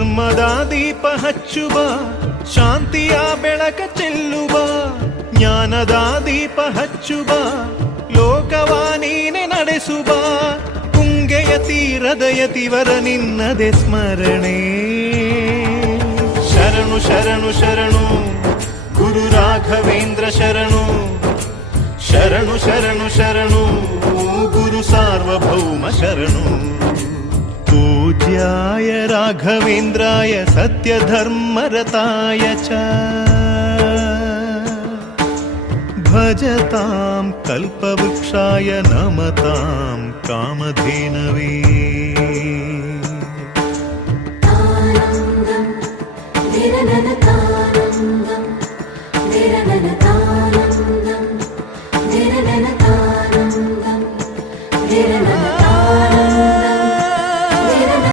ಧರ್ಮದ ದೀಪ ಹಚ್ಚುವ, ಶಾಂತಿಯ ಬೆಳಕ ಚೆಲ್ಲುವ, ಜ್ಞಾನದ ದೀಪ ಹಚ್ಚುವ, ಲೋಕವ ನೀನೆ ನಡೆಸುವ, ತುಂಗೆಯ ತೀರದ ಯತಿವರ ನಿನ್ನದೆ ಸ್ಮರಣೆ. ಶರಣು ಶರಣು ಶರಣು ಗುರು ರಾಘವೇಂದ್ರ ಶರಣು, ಶರಣು ಶರಣು ಶರಣು ಗುರು ಸಾರ್ವಭೌಮ ಶರಣು. पूज्याय राघवेन्द्राय सत्यधर्मरताय च भजतां कल्पवृक्षाय नमतां कामधेनवे.